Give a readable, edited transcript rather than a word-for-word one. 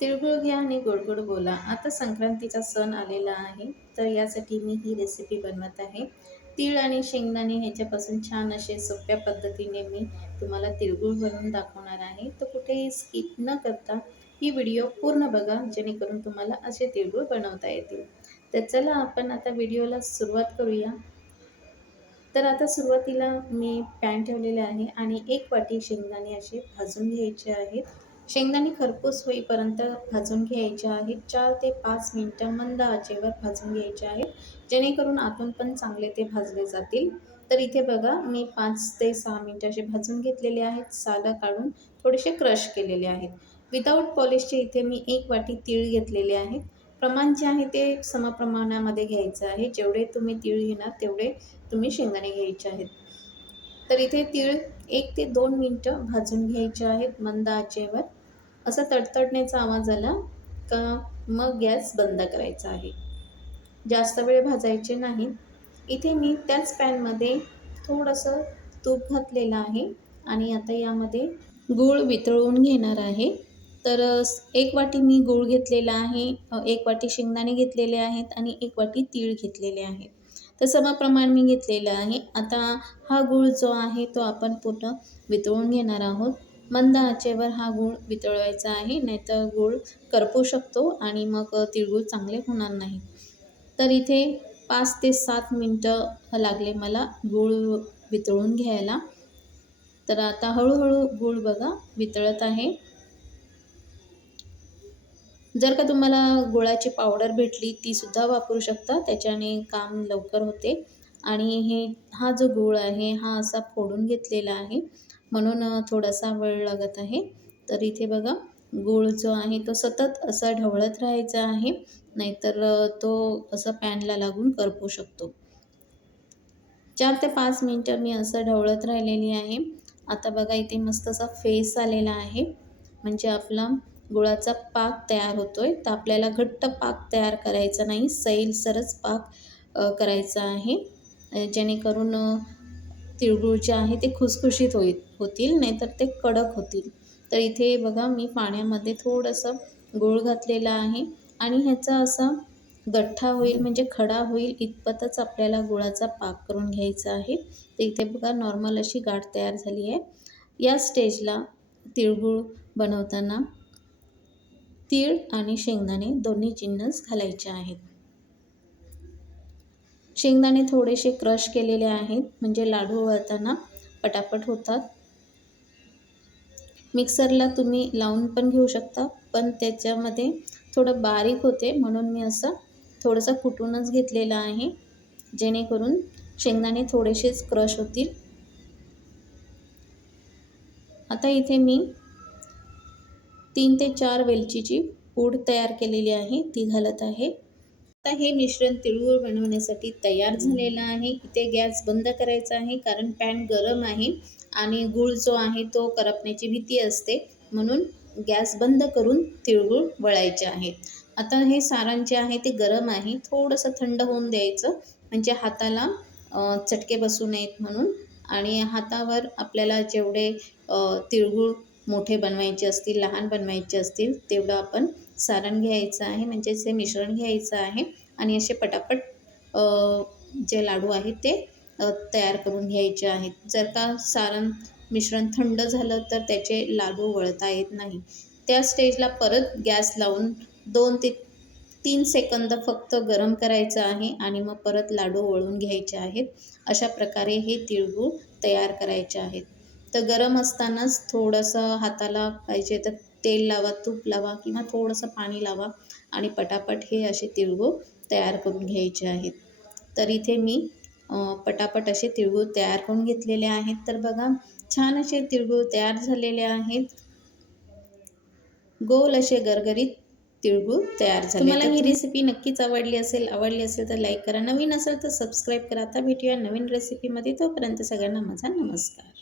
तिळगुळ घ्या आणि गोड गोड बोला. आता संक्रांतीचा सण आलेला आहे, तर यासाठी मी ही रेसिपी बनवत आहे. तीळ आणि शेंगदाणे ह्याच्यापासून छान असे सोप्या पद्धतीने मी तुम्हाला तिळगुळ बनवून दाखवणार आहे. तर कुठेही स्किप न करता ही व्हिडिओ पूर्ण बघा, जेणेकरून तुम्हाला असे तिळगुळ बनवता येतील. तर चला आपण आता व्हिडिओला सुरुवात करूया. तर आता सुरुवातीला मी पॅन ठेवलेले आहे आणि 1 वाटी शेंगदाणे असे भाजून घ्यायचे आहेत. शेंगदाणे खरपूस होईपर्यंत भाजून घ्यायचे आहेत. 4 ते 5 मिनिटं मंद आचेवर भाजून घ्यायचे आहेत, जेणेकरून आतून पण चांगले ते भाजले जातील. तर इथे बघा मी 5 ते 6 मिनिटं असे भाजून घेतलेले आहेत. सालं काढून थोडेसे क्रश केलेले आहेत. विदाऊट पॉलिशचे इथे मी 1 वाटी तीळ घेतलेले आहेत. प्रमाण जे आहे ते समप्रमाणामध्ये घ्यायचं आहे. जेवढे तुम्ही तीळ घेणार तेवढे तुम्ही शेंगदाणे घ्यायचे आहेत. तर इथे तीळ 1 ते 2 मिनिटं भाजून घ्यायचे आहेत मंद आचेवर. असा तडतडण्याचा आवाज आला का मग गॅस बंद करायचा आहे. जास्त वेळ भाजायचे नाहीत. इथे मी त्याच पॅनमध्ये थोडंसं तूप घातलेलं आहे आणि आता यामध्ये गूळ वितळवून घेणार आहे. तर 1 वाटी मी गूळ घेतलेला आहे, 1 वाटी शेंगदाणे घेतलेले आहेत आणि 1 वाटी तीळ घेतलेले आहेत. तर समप्रमाण मी घेतलेलं आहे. आता हा गूळ जो आहे तो आपण पूर्ण वितळून घेणार आहोत. मंद आचेवर हा गूळ वितळवायचा आहे, नाहीतर गूळ करपू शकतो आणि मग तिळगूळ चांगले होणार नाही. तर इथे 5 ते 7 मिनिटं लागले मला गूळ वितळून घ्यायला. तर आता हळूहळू गूळ बघा वितळत आहे. जर का तुम्हाला गुळाची पावडर भेटली तीसुद्धा वापरू शकता, त्याच्याने काम लवकर होते. आणि हा जो गूळ आहे हा असा फोडून घेतलेला आहे, म्हणून थोडासा वेळ लागत आहे. तर इथे बघा गूळ जो आहे तो सतत असा ढवळत राहायचा आहे, नाहीतर तो असं पॅनला लागून करपू शकतो. 4 ते 5 मिनिटं मी असं ढवळत राहिलेली आहे. आता बघा इथे मस्त असा फेस आलेला आहे, म्हणजे आपला गुळाचा पाक तयार होतोय. तर आपल्याला घट्ट पाक तयार करायचा नाही, सैलसरच पाक करायचा आहे, जेणेकरून तिळगूळ जे आहे ते खुसखुशीत होतील, नाहीतर ते कडक होतील. तर इथे बघा मी पाण्यामध्ये थोडंसं गूळ घातलेला आहे आणि ह्याचा असा गठ्ठा होईल म्हणजे खडा होईल इतपतच आपल्याला गुळाचा पाक करून घ्यायचा आहे. तर इथे बघा नॉर्मल अशी गाठ तयार झाली आहे. या स्टेजला तिळगूळ बनवताना तीळ आणि शेंगदाणे दोन्ही जिन्नस घालायचे आहेत. शेंगदाणे थोडेसे क्रश केलेले आहेत, म्हणजे लाडू वळताना पटापट होतात. मिक्सरला तुम्ही लावून पण घेऊ शकता, पण त्याच्यामध्ये थोडं बारीक होते, म्हणून मी असं थोडंसं कुटूनच घेतलेलं आहे, जेणेकरून शेंगदाणे थोडेसेच क्रश होतील. आता इथे मी 3 ते 4 वेलचीची पूड तयार केलेली आहे, ती घालत आहे. आता हे मिश्रण तिळगूळ बनवण्यासाठी तयार झालेलं आहे. इथे गॅस बंद करायचा आहे, कारण पॅन गरम आहे आणि गूळ जो आहे तो करपण्याची भीती असते, म्हणून गॅस बंद करून तिळगूळ वळायचे आहेत. आता हे सारण जे आहे ते गरम आहे, थोडंसं थंड होऊन द्यायचं, म्हणजे हाताला चटके बसू नयेत म्हणून. आणि हातावर आपल्याला जेवढे तिळगूळ मोठे बनवायचे असतील, लहान बनवायचे असतील, तेवढं आपण सारण घ्यायचं आहे, म्हणजेच हे मिश्रण घ्यायचं आहे आणि असे पटापट जे लाडू आहेत ते तयार करून घ्यायचे आहेत. जर का मिश्रण थंड झालं तर त्याचे लाडू वळता येत नाही. त्या स्टेजला परत गॅस लावून 2 ते 3 सेकंद फक्त गरम करायचं आहे आणि मग परत लाडू वळून घ्यायचे आहेत. अशा प्रकारे हे तिळगूळ तयार करायचे आहेत. तर गरम असतानाच थोडंसं हाताला पाहिजे तर तेल लावा, तूप लावा किंवा थोडंसं पाणी लावा आणि पटापट हे असे तिळगूळ तयार करून घ्यायचे आहेत. तर इथे मी पटापट असे तिळगूळ तयार करून घेतलेले आहेत. तर बघा छान असे तिळगूळ तयार झालेले आहेत. गोल असे गरगरीत तिळगूळ तयार झाले. तुम्हाला ही रेसिपी नक्कीच आवडली असेल तर लाईक करा. नवीन असेल तर सबस्क्राईब करा. आता भेटूया नवीन रेसिपीमध्ये. तोपर्यंत सगळ्यांना माझा नमस्कार.